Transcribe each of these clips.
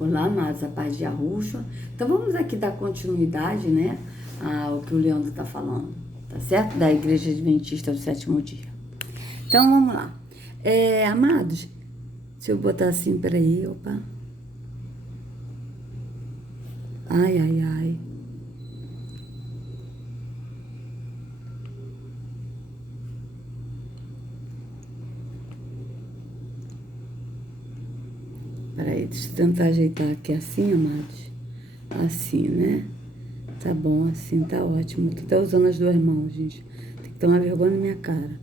Olá, amados, a paz de Yahushua. Então vamos aqui dar continuidade, né, ao que o Leandro está falando, tá certo? Da Igreja Adventista do Sétimo Dia. Então vamos lá. Amados, deixa eu botar assim, peraí, opa. Ai, ai, ai. Peraí, deixa eu tentar ajeitar aqui assim, amados. Assim, né? Tá bom, assim, tá ótimo. Tô até usando as duas mãos, gente. Tem que tomar vergonha na minha cara.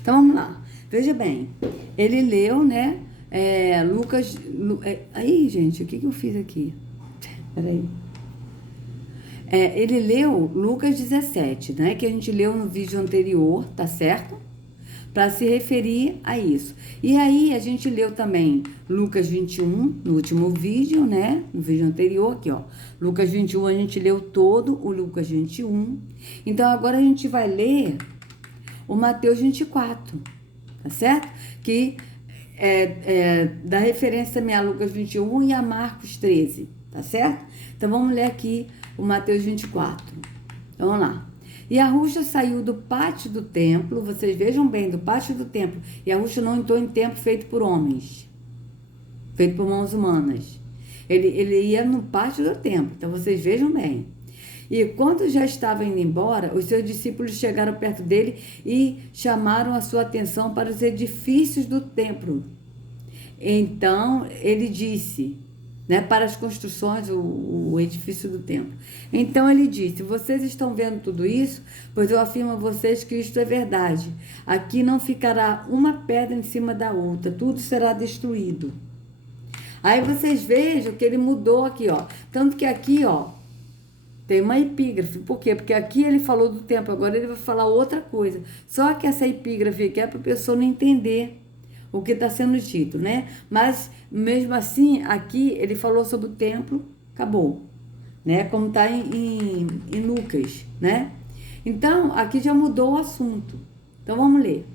Então, vamos lá. Veja bem. Ele leu, né? Lucas... aí, gente, o que eu fiz aqui? Peraí. Ele leu Lucas 17, né? Que a gente leu no vídeo anterior, tá certo? Para se referir a isso. E aí, a gente leu também Lucas 21, no último vídeo, né? No vídeo anterior, aqui, ó. Lucas 21, a gente leu todo o Lucas 21. Então, agora a gente vai ler o Mateus 24, tá certo? Que dá referência também a Lucas 21 e a Marcos 13, tá certo? Então, vamos ler aqui o Mateus 24. Então, vamos lá. E Yahushua saiu do pátio do templo, vocês vejam bem, do pátio do templo. E Yahushua não entrou em templo feito por homens, feito por mãos humanas. Ele ia no pátio do templo, então vocês vejam bem. E quando já estava indo embora, os seus discípulos chegaram perto dele e chamaram a sua atenção para os edifícios do templo. Então ele disse, né, para as construções, o edifício do templo. Então ele disse: vocês estão vendo tudo isso? Pois eu afirmo a vocês que isto é verdade. Aqui não ficará uma pedra em cima da outra, tudo será destruído. Aí vocês vejam que ele mudou aqui, ó. Tanto que aqui, ó, tem uma epígrafe. Por quê? Porque aqui ele falou do templo, agora ele vai falar outra coisa. Só que essa epígrafe aqui é para a pessoa não entender o que está sendo dito, né? Mas, mesmo assim, aqui ele falou sobre o templo, acabou, né? Como está em Lucas, né? Então, aqui já mudou o assunto. Então, vamos ler.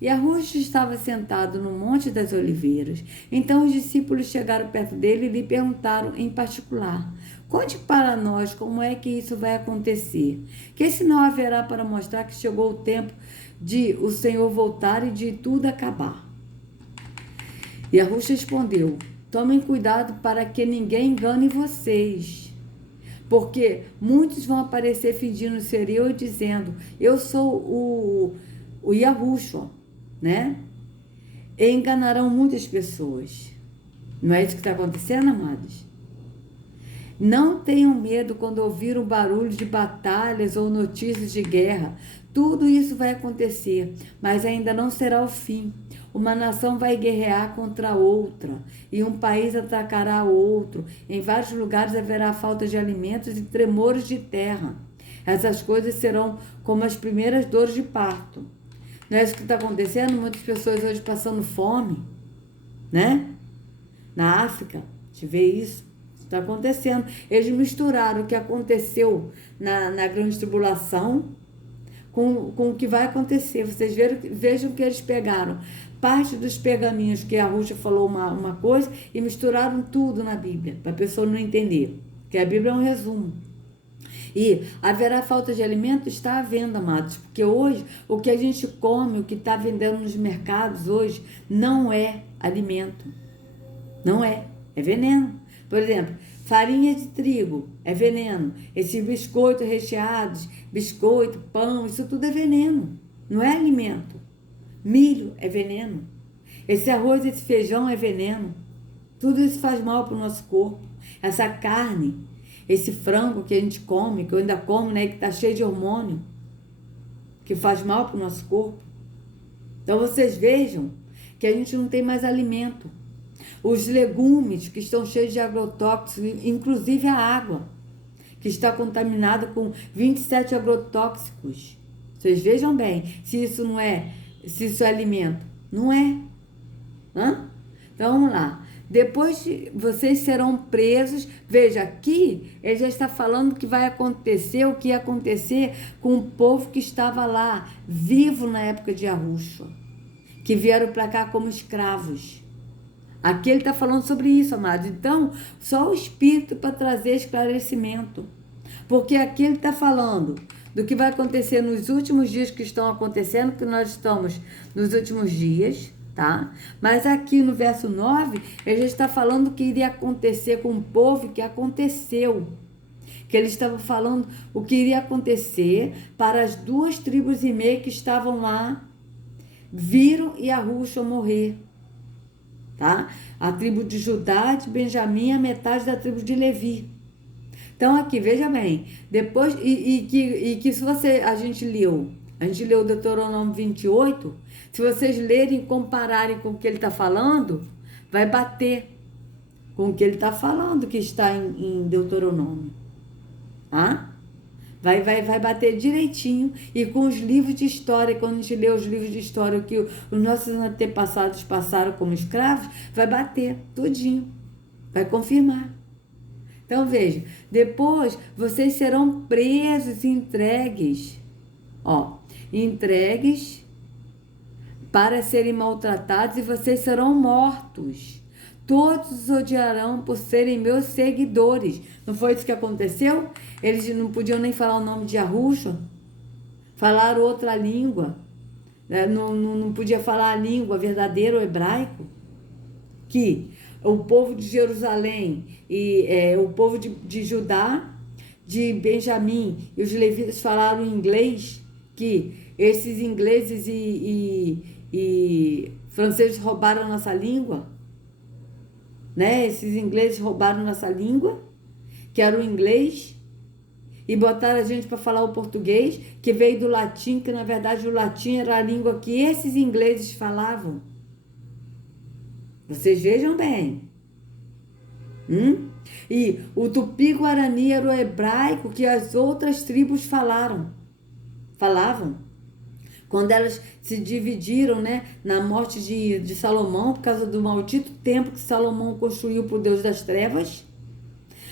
E Yahushua estava sentado no Monte das Oliveiras. Então, os discípulos chegaram perto dele e lhe perguntaram em particular: conte para nós como é que isso vai acontecer. Que sinal haverá para mostrar que chegou o tempo de o Senhor voltar e de tudo acabar? E Yahushua respondeu: tomem cuidado para que ninguém engane vocês, porque muitos vão aparecer fingindo ser eu e dizendo: eu sou o Yahushua, né? E enganarão muitas pessoas. Não é isso que está acontecendo, amados? Não tenham medo quando ouvir o barulho de batalhas ou notícias de guerra. Tudo isso vai acontecer, mas ainda não será o fim. Uma nação vai guerrear contra outra e um país atacará outro. Em vários lugares haverá falta de alimentos e tremores de terra. Essas coisas serão como as primeiras dores de parto. Não é isso que está acontecendo? Muitas pessoas hoje passando fome, né? Na África, a gente vê isso. Está acontecendo. Eles misturaram o que aconteceu na grande tribulação com o que vai acontecer. Vocês vejam que eles pegaram parte dos pergaminhos que a Yahushua falou uma coisa e misturaram tudo na Bíblia, para a pessoa não entender. Porque a Bíblia é um resumo. E haverá falta de alimento? Está havendo, amados. Porque hoje, o que a gente come, o que está vendendo nos mercados hoje, não é alimento. Não é. É veneno. Por exemplo, farinha de trigo é veneno. Esses biscoitos recheados, biscoito, pão, isso tudo é veneno. Não é alimento. Milho é veneno. Esse arroz, esse feijão é veneno. Tudo isso faz mal para o nosso corpo. Essa carne, esse frango que a gente come, que eu ainda como, né, que está cheio de hormônio, que faz mal para o nosso corpo. Então vocês vejam que a gente não tem mais alimento. Os legumes que estão cheios de agrotóxicos, inclusive a água, que está contaminada com 27 agrotóxicos. Vocês vejam bem, se isso é alimento. Não é. Então vamos lá. Depois vocês serão presos. Veja, aqui ele já está falando que vai acontecer, o que ia acontecer com o povo que estava lá, vivo na época de Yahushua, que vieram para cá como escravos. Aqui ele está falando sobre isso, amados. Então, só o Espírito para trazer esclarecimento. Porque aqui ele está falando do que vai acontecer nos últimos dias que estão acontecendo, que nós estamos nos últimos dias, tá? Mas aqui no verso 9, ele já está falando que iria acontecer com o povo que aconteceu. Que ele estava falando o que iria acontecer para as 2,5 tribos que estavam lá, viram Yahushua morrer. Tá? A tribo de Judá, de Benjamim, a metade da tribo de Levi. Então aqui, veja bem, depois, que se a gente leu Deuteronômio 28, se vocês lerem e compararem com o que ele está falando, vai bater com o que ele está falando, que está em Deuteronômio. Tá? Vai bater direitinho. E com os livros de história, quando a gente lê os livros de história, que os nossos antepassados passaram como escravos, vai bater tudinho. Vai confirmar. Então veja, depois vocês serão presos e entregues. Entregues para serem maltratados, e vocês serão mortos. Todos os odiarão por serem meus seguidores. Não foi isso que aconteceu? Eles não podiam nem falar o nome de Yahushua. Falaram outra língua. Não podia falar a língua verdadeira, o hebraico. Que o povo de Jerusalém e o povo de Judá, de Benjamim e os levitas falaram inglês. Que esses ingleses e franceses roubaram a nossa língua. Né? Esses ingleses roubaram nossa língua, que era o inglês, e botaram a gente para falar o português, que veio do latim, que na verdade o latim era a língua que esses ingleses falavam. Vocês vejam bem. E o tupi-guarani era o hebraico que as outras tribos falavam. Quando elas se dividiram, né, na morte de Salomão, por causa do maldito templo que Salomão construiu para o Deus das trevas.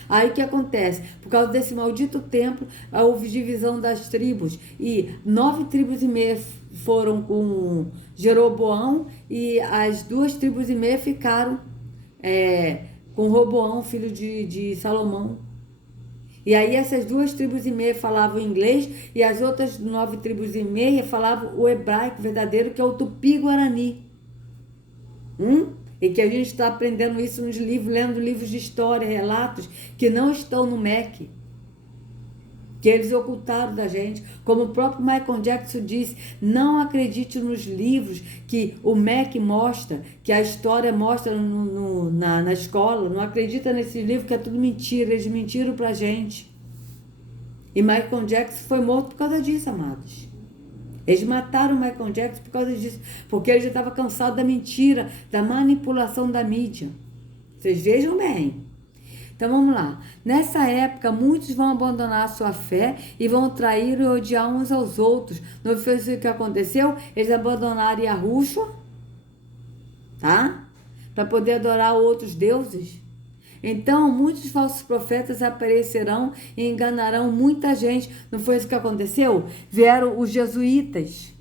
Aí o que acontece? Por causa desse maldito templo, houve divisão das tribos. E 9,5 tribos foram com Jeroboão, e as 2,5 tribos ficaram com Roboão, filho de Salomão. E aí essas 2,5 tribos falavam inglês, e as outras 9,5 tribos falavam o hebraico verdadeiro, que é o tupi-guarani. E que a gente está aprendendo isso nos livros, lendo livros de história, relatos, que não estão no MEC. Que eles ocultaram da gente. Como o próprio Michael Jackson disse, não acredite nos livros que o MEC mostra, que a história mostra na escola. Não acredita nesses livros, que é tudo mentira. Eles mentiram pra gente. E Michael Jackson foi morto por causa disso, amados. Eles mataram o Michael Jackson por causa disso. Porque ele já estava cansado da mentira, da manipulação da mídia. Vocês vejam bem. Então vamos lá. Nessa época, muitos vão abandonar a sua fé e vão trair e odiar uns aos outros. Não foi isso que aconteceu? Eles abandonaram Yahushua, tá? Para poder adorar outros deuses. Então, muitos falsos profetas aparecerão e enganarão muita gente. Não foi isso que aconteceu? Vieram os jesuítas.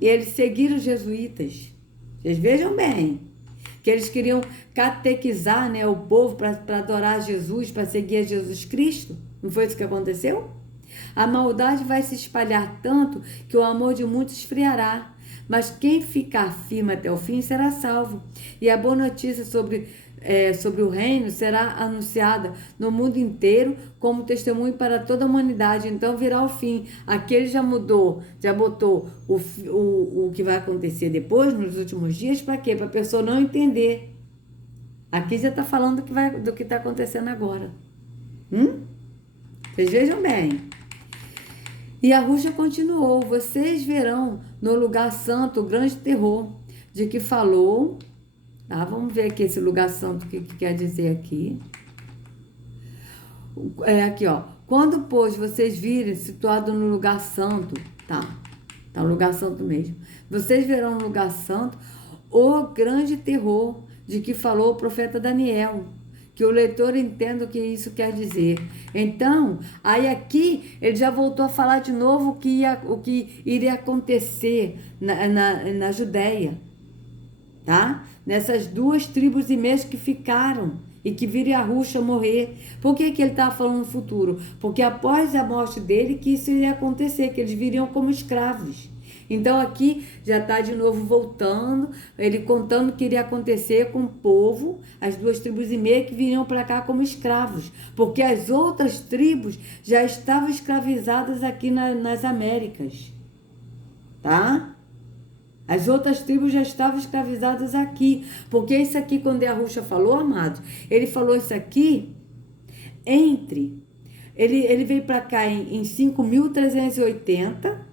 E eles seguiram os jesuítas. Vocês vejam bem. Que eles queriam catequizar, né, o povo para adorar Jesus, para seguir a Jesus Cristo. Não foi isso que aconteceu? A maldade vai se espalhar tanto que o amor de muitos esfriará. Mas quem ficar firme até o fim será salvo. E a boa notícia sobre o reino será anunciada no mundo inteiro como testemunho para toda a humanidade. Então virá o fim. Aquele já botou o que vai acontecer depois, nos últimos dias, para quê? Para a pessoa não entender. Aqui já está falando do que está acontecendo agora. Vocês vejam bem. E a Yahushua continuou: vocês verão no lugar santo o grande terror de que falou. Vamos ver aqui esse lugar santo, o que quer dizer aqui. Aqui, ó. Quando, pois, vocês virem situado no lugar santo, tá no lugar santo mesmo. Vocês verão no lugar santo o grande terror de que falou o profeta Daniel. Que o leitor entenda o que isso quer dizer. Então, aí aqui, ele já voltou a falar de novo o que iria acontecer na Judéia. tá? Nessas 2,5 tribos que ficaram e que viram Yahusha morrer. Por que ele estava falando no futuro? Porque após a morte dele que isso iria acontecer, que eles viriam como escravos. Então aqui já está de novo voltando, ele contando o que iria acontecer com o povo, as 2,5 tribos que viriam para cá como escravos, porque as outras tribos já estavam escravizadas aqui nas Américas, tá? As outras tribos já estavam escravizadas aqui, porque isso aqui, quando Yahusha falou, amados, ele falou isso aqui ele veio para cá em 5.380,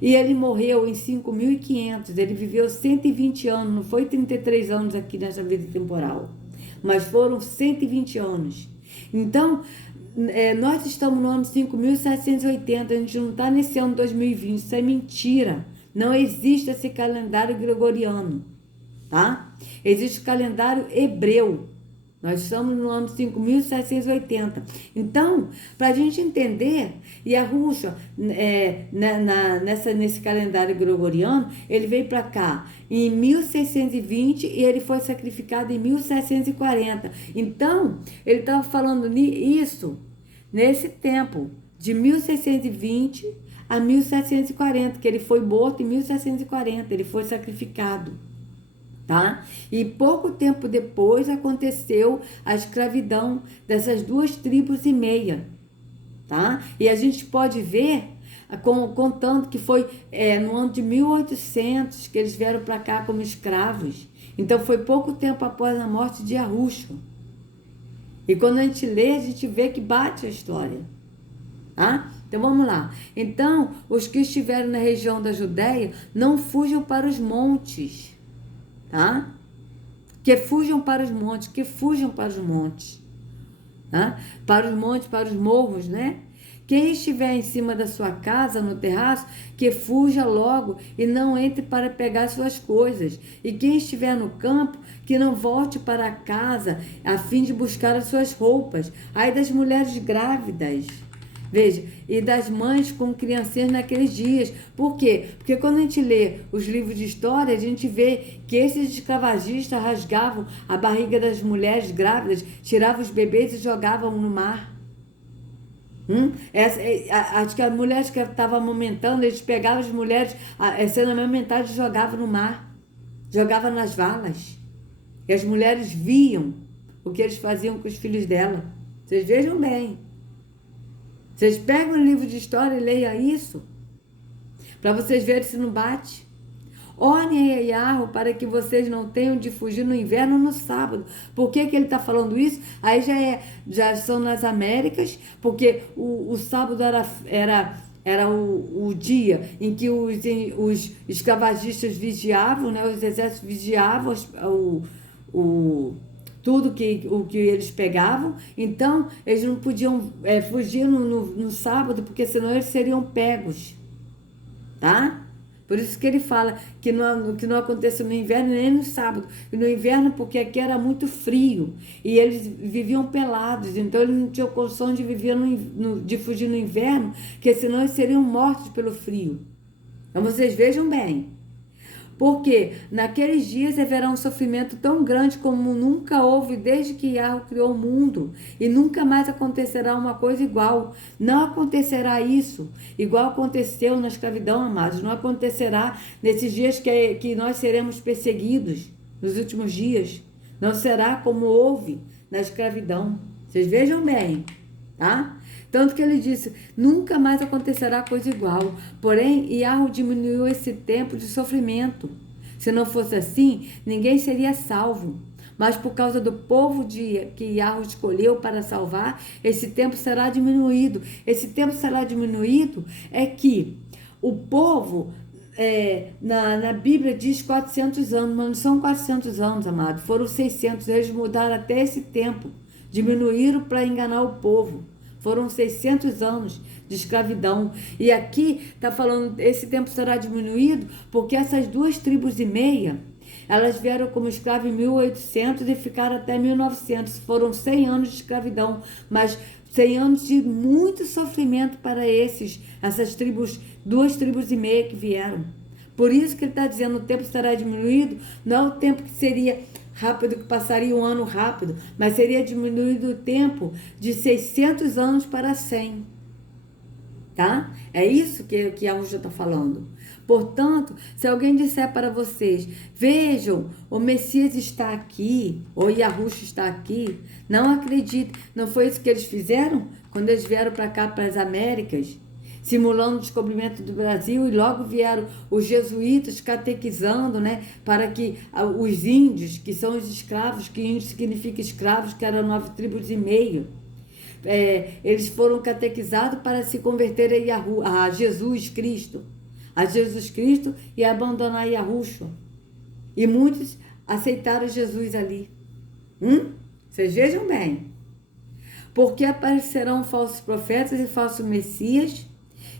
e ele morreu em 5.500. Ele viveu 120 anos, não foi 33 anos aqui nessa vida temporal, mas foram 120 anos. Então, nós estamos no ano 5.780, a gente não está nesse ano 2020, isso é mentira. Não existe esse calendário gregoriano, tá? Existe o calendário hebreu. Nós estamos no ano 5.780. Então, para a gente entender, Yahusha, nesse calendário gregoriano, ele veio para cá em 1620 e ele foi sacrificado em 1740. Então, ele estava falando isso nesse tempo, de 1620 a 1740, que ele foi morto em 1740, ele foi sacrificado. Tá? E pouco tempo depois aconteceu a escravidão dessas 2,5 tribos, tá? E a gente pode ver, contando que foi no ano de 1800 que eles vieram para cá como escravos. Então foi pouco tempo após a morte de Yahusha. E quando a gente lê, a gente vê que bate a história, tá? Então vamos lá. Então, os que estiveram na região da Judéia, não fujam para os montes, tá? Que fujam para os montes, tá? Para os montes, para os morros, né? Quem estiver em cima da sua casa, no terraço, que fuja logo e não entre para pegar suas coisas. E quem estiver no campo, que não volte para casa a fim de buscar as suas roupas. Ai das mulheres grávidas, veja, e das mães com criancinhas naqueles dias. Por quê? Porque quando a gente lê os livros de história, a gente vê que esses escravagistas rasgavam a barriga das mulheres grávidas, tiravam os bebês e jogavam no mar. Acho que as mulheres que estavam amamentando, eles pegavam as mulheres sendo amamentadas e jogavam no mar, jogavam nas valas. E as mulheres viam o que eles faziam com os filhos dela. Vocês vejam bem. Vocês pegam o livro de história e leiam isso, para vocês verem se não bate. Orem a Yahweh para que vocês não tenham de fugir no inverno no sábado. Por que ele está falando isso? Aí já são nas Américas, porque o sábado era o dia em que os escravagistas vigiavam, né? Os exércitos vigiavam tudo o que eles pegavam. Então eles não podiam fugir no sábado, porque senão eles seriam pegos, tá? Por isso que ele fala que não aconteça no inverno nem no sábado. E no inverno, porque aqui era muito frio e eles viviam pelados, então eles não tinham condição de de fugir no inverno, porque senão eles seriam mortos pelo frio. Então vocês vejam bem. Porque naqueles dias haverá um sofrimento tão grande como nunca houve desde que Yahweh criou o mundo. E nunca mais acontecerá uma coisa igual. Não acontecerá isso igual aconteceu na escravidão, amados. Não acontecerá nesses dias que nós seremos perseguidos, nos últimos dias. Não será como houve na escravidão. Vocês vejam bem, tá? Tanto que ele disse, nunca mais acontecerá coisa igual. Porém, Yahweh diminuiu esse tempo de sofrimento. Se não fosse assim, ninguém seria salvo. Mas por causa do povo que Yahweh escolheu para salvar, esse tempo será diminuído. Esse tempo será diminuído é que o povo, na Bíblia diz 400 anos, mas não são 400 anos, amado. Foram 600, eles mudaram até esse tempo. Diminuíram para enganar o povo. Foram 600 anos de escravidão. E aqui está falando, esse tempo será diminuído, porque essas 2,5 tribos, elas vieram como escravos em 1800 e ficaram até 1900. Foram 100 anos de escravidão, mas 100 anos de muito sofrimento para essas tribos, 2,5 tribos que vieram. Por isso que ele está dizendo, o tempo será diminuído, não é o tempo que seria rápido, que passaria um ano rápido, mas seria diminuído o tempo de 600 anos para 100. Tá? É isso que a Rússia está falando. Portanto, se alguém disser para vocês, vejam, o Messias está aqui, ou Yahushua está aqui, não acreditem. Não foi isso que eles fizeram quando eles vieram para cá, para as Américas, simulando o descobrimento do Brasil, e logo vieram os jesuítas catequizando, né, para que os índios, que são os escravos, que índio significa escravos, que eram 9,5 tribos, eles foram catequizados para se converter a Jesus Cristo, e abandonar Yahushua. E muitos aceitaram Jesus ali. Vocês vejam bem. Porque aparecerão falsos profetas e falsos messias,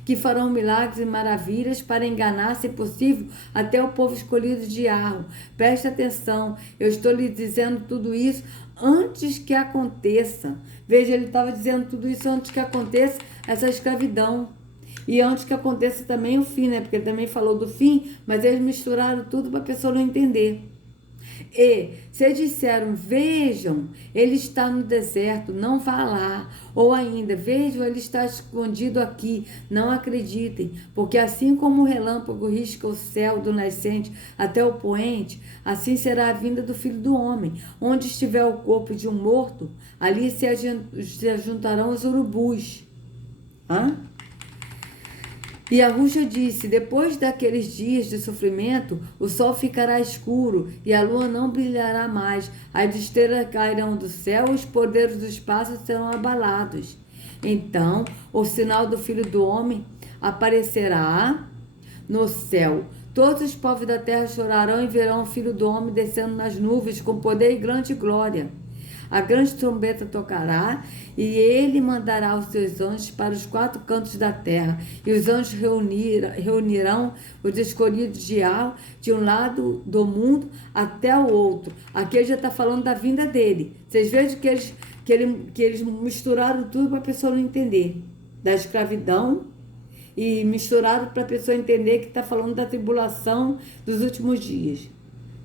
que farão milagres e maravilhas para enganar, se possível, até o povo escolhido de Yahweh. Preste atenção, eu estou lhe dizendo tudo isso antes que aconteça. Veja, ele estava dizendo tudo isso antes que aconteça essa escravidão. E antes que aconteça também o fim, né? Porque ele também falou do fim, mas eles misturaram tudo para a pessoa não entender. E se disseram, vejam, ele está no deserto, não vá lá. Ou ainda, vejam, ele está escondido aqui, não acreditem. Porque assim como o relâmpago risca o céu do nascente até o poente, assim será a vinda do Filho do Homem. Onde estiver o corpo de um morto, ali se ajuntarão os urubus. E a Rússia disse, depois daqueles dias de sofrimento, o sol ficará escuro e a lua não brilhará mais. As estrelas cairão do céu e os poderes do espaço serão abalados. Então, o sinal do Filho do Homem aparecerá no céu. Todos os povos da terra chorarão e verão o Filho do Homem descendo nas nuvens com poder e grande glória. A grande trombeta tocará e ele mandará os seus anjos para os 4 cantos da terra. E os anjos reunirão os escolhidos de Yahweh de um lado do mundo até o outro. Aqui ele já está falando da vinda dele. Vocês vejam que eles misturaram tudo para a pessoa não entender. Da escravidão, e misturaram para a pessoa entender que está falando da tribulação dos últimos dias.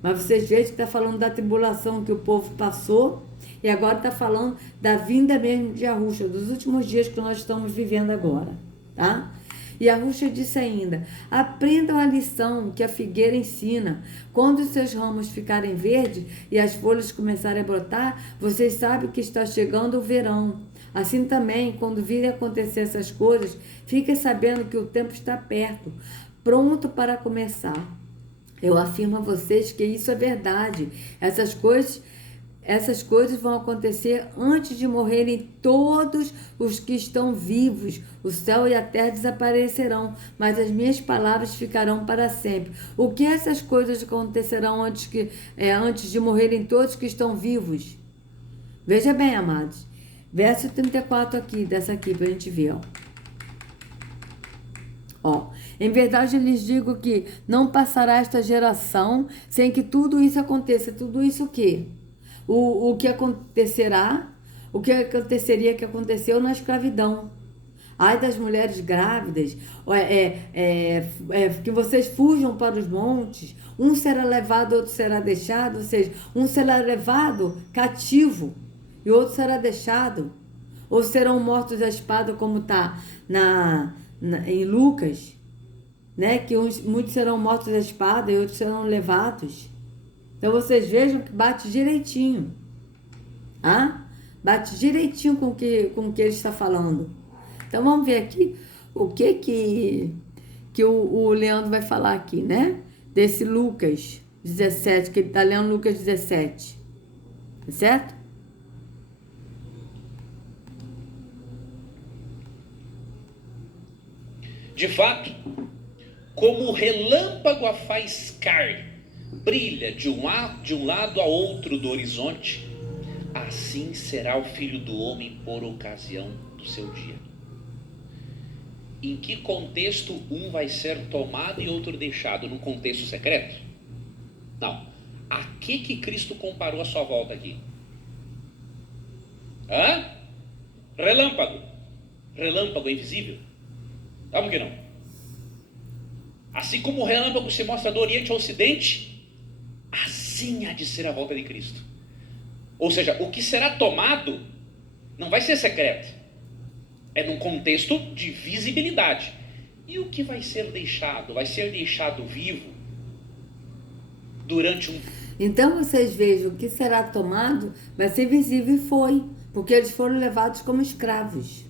Mas vocês vejam que está falando da tribulação que o povo passou, e agora está falando da vinda mesmo de Yahushua, dos últimos dias que nós estamos vivendo agora, tá? E Yahushua disse ainda, aprendam a lição que a figueira ensina. Quando os seus ramos ficarem verdes e as folhas começarem a brotar, vocês sabem que está chegando o verão. Assim também, quando virem acontecer essas coisas, fiquem sabendo que o tempo está perto, pronto para começar. Eu afirmo a vocês que isso é verdade. Essas coisas vão acontecer antes de morrerem todos os que estão vivos. O céu e a terra desaparecerão, mas as minhas palavras ficarão para sempre. O que essas coisas acontecerão antes de morrerem todos que estão vivos? Veja bem, amados. Verso 34 aqui, dessa aqui, para a gente ver, em verdade eu lhes digo que não passará esta geração sem que tudo isso aconteça. Tudo isso o quê? O que acontecerá, o que aconteceria, que aconteceu na escravidão. Ai das mulheres grávidas, que vocês fujam para os montes, um será levado, outro será deixado, ou seja, um será levado cativo e outro será deixado, ou serão mortos à espada, como está em Lucas, né? Que muitos serão mortos à espada e outros serão levados. Então vocês vejam que bate direitinho. Bate direitinho com o que ele está falando. Então vamos ver aqui o que o Leandro vai falar aqui, né? Desse Lucas 17, que ele está lendo Lucas 17. Tá certo? De fato, como o relâmpago a faiscar brilha de um lado a outro do horizonte, assim será o Filho do Homem por ocasião do seu dia. Em que contexto um vai ser tomado e outro deixado? Num contexto secreto? Não. A que Cristo comparou a sua volta aqui? Relâmpago. Relâmpago é invisível? Sabe por que não? Assim como o relâmpago se mostra do Oriente ao Ocidente, assim há de ser a volta de Cristo. Ou seja, o que será tomado não vai ser secreto. É num contexto de visibilidade. E o que vai ser deixado? Vai ser deixado vivo durante um... Então vocês vejam, o que será tomado vai ser visível e foi, porque eles foram levados como escravos.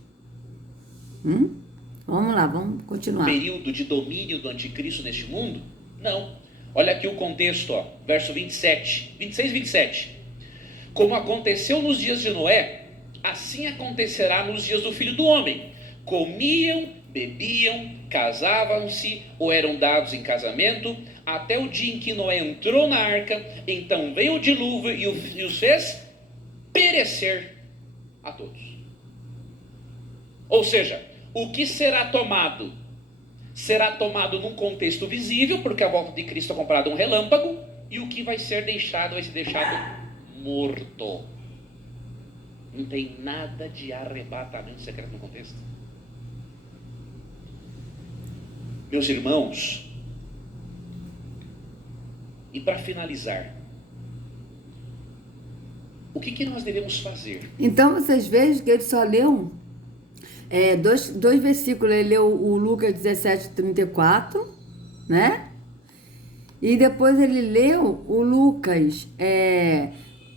Vamos lá, vamos continuar. período de domínio do anticristo neste mundo? Não. Olha aqui o contexto, ó, verso 26 e 27. Como aconteceu nos dias de Noé, assim acontecerá nos dias do Filho do Homem. Comiam, bebiam, casavam-se ou eram dados em casamento, até o dia em que Noé entrou na arca. Então veio o dilúvio e os fez perecer a todos. Ou seja, o que será tomado? Será tomado num contexto visível, porque a volta de Cristo é comparada a um relâmpago, e o que vai ser deixado morto. Não tem nada de arrebatamento secreto no contexto. Meus irmãos, e para finalizar, o que nós devemos fazer? Então vocês vejam que ele só leu dois versículos. Ele leu o Lucas 17:34, né? E depois ele leu o Lucas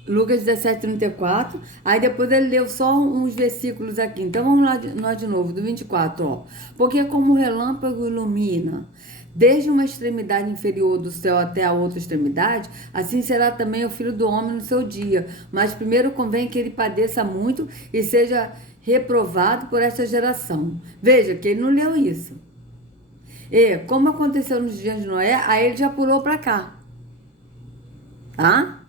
17:34. Aí depois ele leu só uns versículos aqui. Então vamos lá nós de novo, do 24, ó. Porque como o relâmpago ilumina desde uma extremidade inferior do céu até a outra extremidade, assim será também o Filho do Homem no seu dia. Mas primeiro convém que ele padeça muito e seja reprovado por esta geração. Veja que ele não leu isso. E como aconteceu nos dias de Noé, aí ele já pulou para cá. Tá?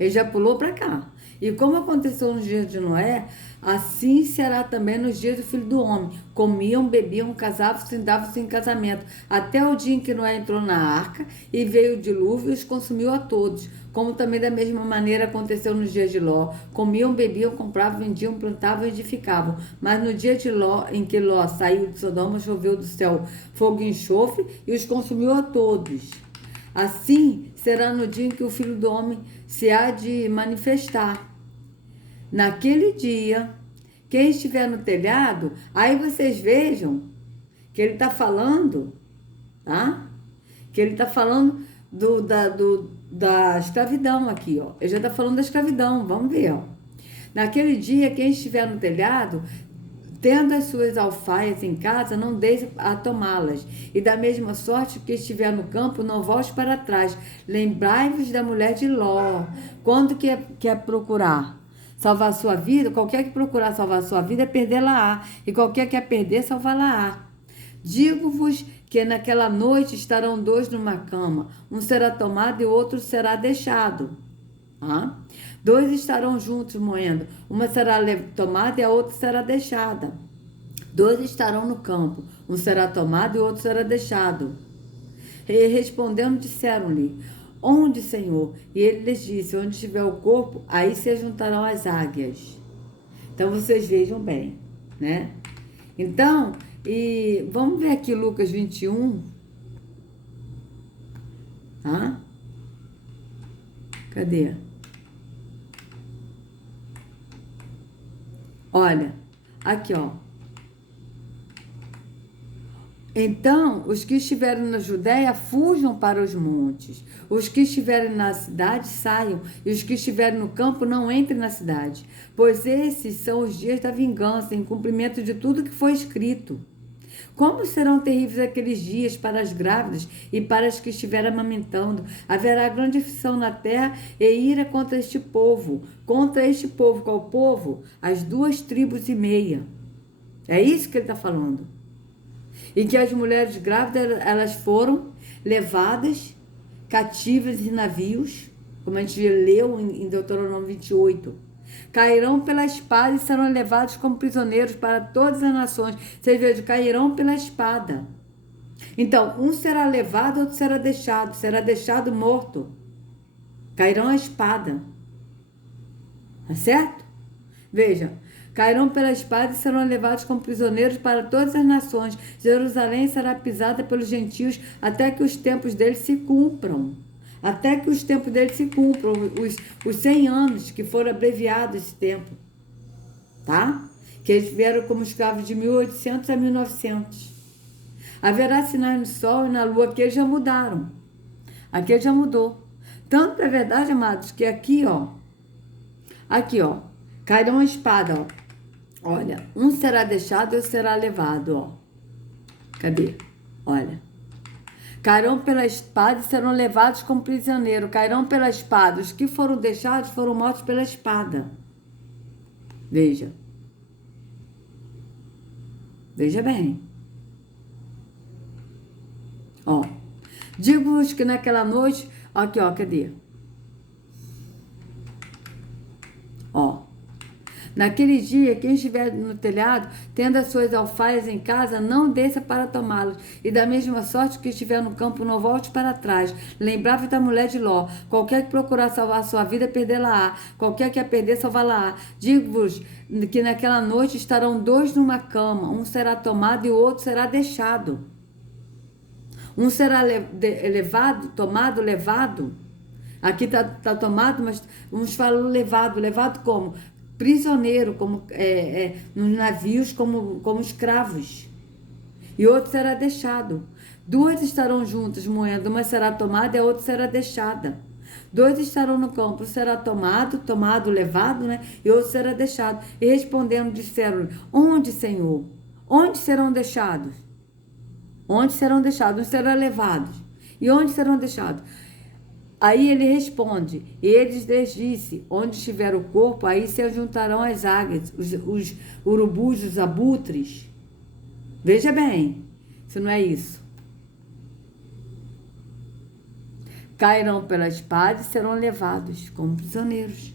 Ele já pulou para cá. E como aconteceu nos dias de Noé, assim será também nos dias do Filho do Homem. Comiam, bebiam, casavam-se e davam-se em casamento, até o dia em que Noé entrou na arca e veio o dilúvio e os consumiu a todos. Como também da mesma maneira aconteceu nos dias de Ló. Comiam, bebiam, compravam, vendiam, plantavam e edificavam. Mas no dia de Ló, em que Ló saiu de Sodoma, choveu do céu fogo e enxofre e os consumiu a todos. Assim será no dia em que o Filho do Homem se há de manifestar. Naquele dia, quem estiver no telhado, aí vocês vejam que ele está falando, tá? Que ele está falando da escravidão aqui, ó. Ele já está falando da escravidão, vamos ver, ó. Naquele dia, quem estiver no telhado, tendo as suas alfaias em casa, não deixe a tomá-las. E da mesma sorte que estiver no campo, não volte para trás. Lembrai-vos da mulher de Ló. Quando quer procurar salvar a sua vida, qualquer que procurar salvar a sua vida, perdê-la-á. E qualquer que quer perder, salvá-la-á. Digo-vos que naquela noite estarão dois numa cama. Um será tomado e o outro será deixado. Dois estarão juntos moendo, uma será tomada e a outra será deixada. Dois estarão no campo, um será tomado e o outro será deixado. E respondendo, disseram-lhe: onde, Senhor? E ele lhes disse: onde estiver o corpo, aí se juntarão as águias. Então vocês vejam bem, né? Então, e vamos ver aqui Lucas 21. Tá? Cadê? Olha, aqui, ó. Então, os que estiverem na Judéia fujam para os montes. Os que estiverem na cidade saiam, e os que estiverem no campo não entrem na cidade. Pois esses são os dias da vingança, em cumprimento de tudo que foi escrito. Como serão terríveis aqueles dias para as grávidas e para as que estiverem amamentando. Haverá grande aflição na terra e ira contra este povo. Contra este povo, qual povo? As 2,5 tribos. É isso que ele está falando. E que as mulheres grávidas, elas foram levadas cativas em navios, como a gente leu em Deuteronômio 28. Cairão pela espada e serão levados como prisioneiros para todas as nações. Vocês vejam, cairão pela espada. Então, um será levado, outro será deixado morto. Cairão a espada. Tá certo? Veja, Cairão pela espada e serão levados como prisioneiros para todas as nações. Jerusalém será pisada pelos gentios até que os tempos deles se cumpram. Até que os tempos deles se cumpram, os 100 anos que foram abreviados esse tempo. Tá? Que eles vieram como escravos de 1800 a 1900. Haverá sinais no sol e na lua, que eles já mudaram. Aqui já mudou. Tanto é verdade, amados, que aqui, ó, cairão a espada, ó. Olha, um será deixado e outro será levado, ó. Cadê? Olha. Cairão pela espada e serão levados como prisioneiros. Cairão pela espada. Os que foram deixados foram mortos pela espada. Veja. Veja bem. Ó. Digo-vos que naquela noite... Aqui, ó, cadê? Ó. Naquele dia, quem estiver no telhado, tendo as suas alfaias em casa, não desça para tomá-las. E da mesma sorte, que estiver no campo, não volte para trás. Lembrai-vos da mulher de Ló. Qualquer que procurar salvar a sua vida, perdê-la-á. Qualquer que a perder, salvá-la-á. Digo-vos que naquela noite estarão 2 numa cama. Um será tomado e o outro será deixado. Um será levado, tomado, levado. Aqui tá tomado, mas uns falam levado. Levado como? Prisioneiro, como nos navios, como escravos. E outro será deixado. 2 estarão juntas moendo, uma será tomada e a outra será deixada. 2 estarão no campo, será tomado, levado, né? E outro será deixado. E respondendo, disseram: onde, Senhor? Onde serão deixados? Onde serão deixados? Onde serão levados? E onde serão deixados? Aí ele responde: eles lhes disse, onde estiver o corpo, aí se juntarão as águias, os urubus, os abutres. Veja bem, se não é isso. Cairão pela espada e serão levados como prisioneiros.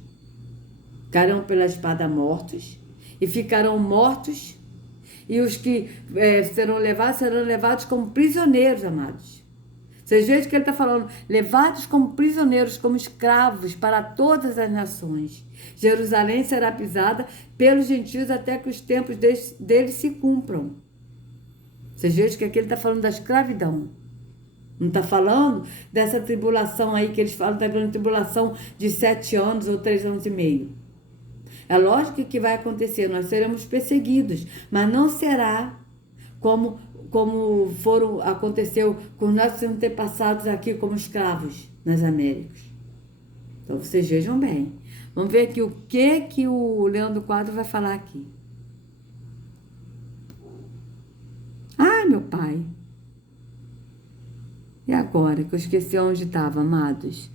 Cairão pela espada mortos e ficarão mortos, e os que serão levados como prisioneiros, amados. Vocês vejam que ele está falando, levados como prisioneiros, como escravos para todas as nações. Jerusalém será pisada pelos gentios até que os tempos deles se cumpram. Vocês vejam que aqui ele está falando da escravidão. Não está falando dessa tribulação aí, que eles falam da grande tribulação de 7 anos ou 3 anos e meio. É lógico que vai acontecer, nós seremos perseguidos, mas não será como aconteceu com nossos antepassados aqui como escravos nas Américas. Então vocês vejam bem. Vamos ver aqui o que o Leandro Quadro vai falar aqui. Ai, meu pai. E agora que eu esqueci onde estava, amados?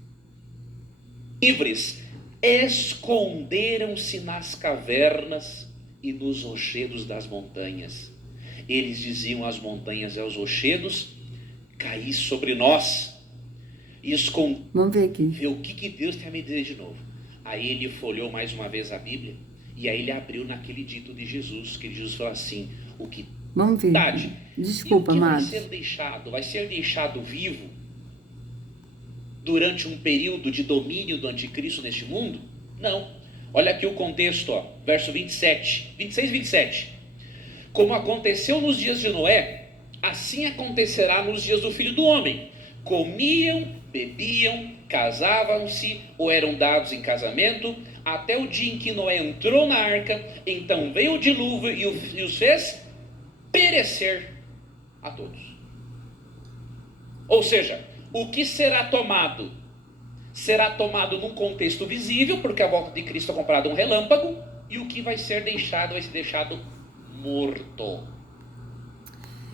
Livres, esconderam-se nas cavernas e nos rochedos das montanhas. Eles diziam às montanhas e aos rochedos: caí sobre nós. E Vamos ver aqui. Ver o que Deus tem a me dizer de novo. Aí ele folheou mais uma vez a Bíblia, e aí ele abriu naquele dito de Jesus, que Jesus falou assim: o que... Vamos ver. Desculpa, amados. Vai ser deixado vivo durante um período de domínio do anticristo neste mundo? Não. Olha aqui o contexto, ó, verso 26 e 27. Como aconteceu nos dias de Noé, assim acontecerá nos dias do Filho do Homem. Comiam, bebiam, casavam-se ou eram dados em casamento, até o dia em que Noé entrou na arca. Então veio o dilúvio e os fez perecer a todos. Ou seja, o que será tomado? Será tomado num contexto visível, porque a volta de Cristo é comparada a um relâmpago, e o que vai ser deixado morto.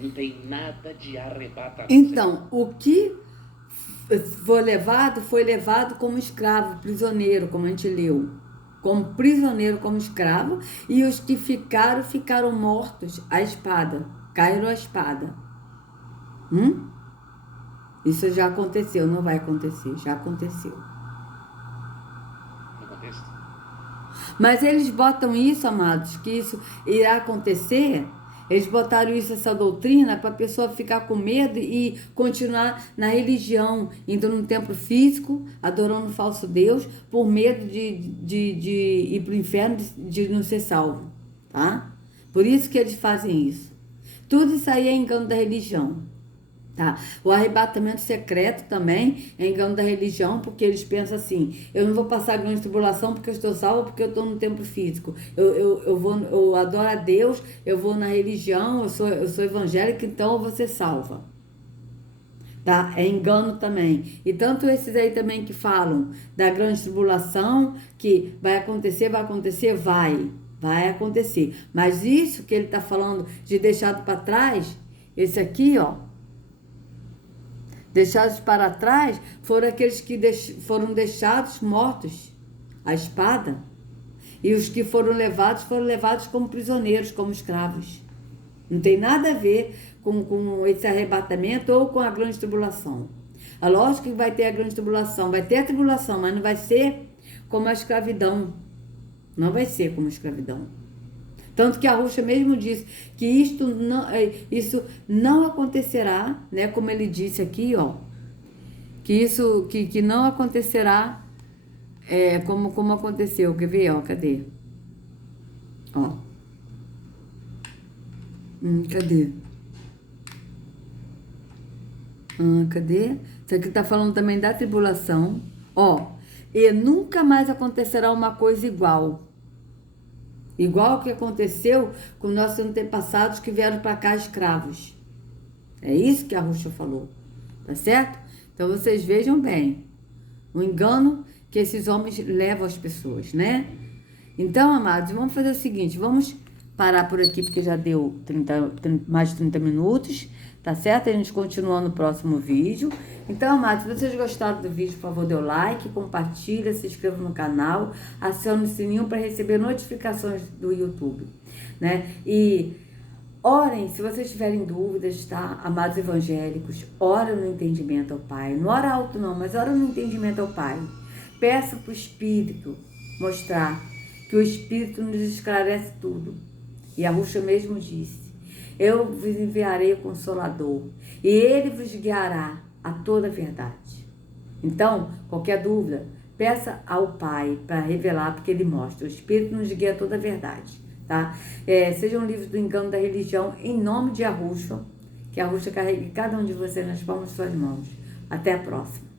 Não tem nada de arrebatamento. Então, o que foi levado como escravo, prisioneiro, como a gente leu. Como prisioneiro, como escravo. E os que ficaram mortos à espada. Caíram à espada. Isso já aconteceu, não vai acontecer. Já aconteceu. Mas eles botam isso, amados, que isso irá acontecer. Eles botaram isso, essa doutrina, para a pessoa ficar com medo e continuar na religião, indo num templo físico, adorando um falso Deus, por medo de ir para o inferno, de não ser salvo. tá? Por isso que eles fazem isso. Tudo isso aí é engano da religião, tá? O arrebatamento secreto também é engano da religião, porque eles pensam assim: eu não vou passar grande tribulação porque eu estou salvo, porque eu estou no templo físico. Eu adoro a Deus, eu vou na religião, eu sou evangélica, então eu vou ser salva. Tá? É engano também. E tanto esses aí também que falam da grande tribulação, que vai acontecer, vai acontecer. Mas isso que ele está falando de deixado para trás, esse aqui, ó, deixados para trás, foram aqueles que foram deixados mortos à espada. E os que foram levados como prisioneiros, como escravos. Não tem nada a ver com esse arrebatamento ou com a grande tribulação. É lógico que vai ter a grande tribulação, vai ter a tribulação, mas não vai ser como a escravidão. Não vai ser como a escravidão. Tanto que a Ruxa mesmo disse que isso não acontecerá, né? Como ele disse aqui, ó, que não acontecerá como aconteceu. Quer ver, ó? Cadê? Ó. Cadê? Cadê? Isso aqui tá falando também da tribulação. Ó, e nunca mais acontecerá uma coisa igual. Igual o que aconteceu com nossos antepassados que vieram para cá escravos. É isso que a Ruxa falou. Tá certo? Então vocês vejam bem o engano que esses homens levam as pessoas, né? Então, amados, vamos fazer o seguinte, vamos parar por aqui porque já deu mais de 30 minutos, tá certo? A gente continua no próximo vídeo. Então, amados, se vocês gostaram do vídeo, por favor, dê o like, compartilha, se inscreva no canal, acione o sininho para receber notificações do YouTube, né? E orem, se vocês tiverem dúvidas, tá? Amados evangélicos, ora no entendimento ao Pai. Não ora alto não, mas ora no entendimento ao Pai. Peça para o Espírito mostrar que o Espírito nos esclarece tudo. E a Ruxa mesmo disse: eu vos enviarei o Consolador, e ele vos guiará a toda a verdade. Então, qualquer dúvida, peça ao Pai para revelar, porque ele mostra. O Espírito nos guia a toda a verdade, tá? Sejam livres do engano da religião, em nome de Arruxa, que a Arruxa carregue cada um de vocês nas palmas de suas mãos. Até a próxima.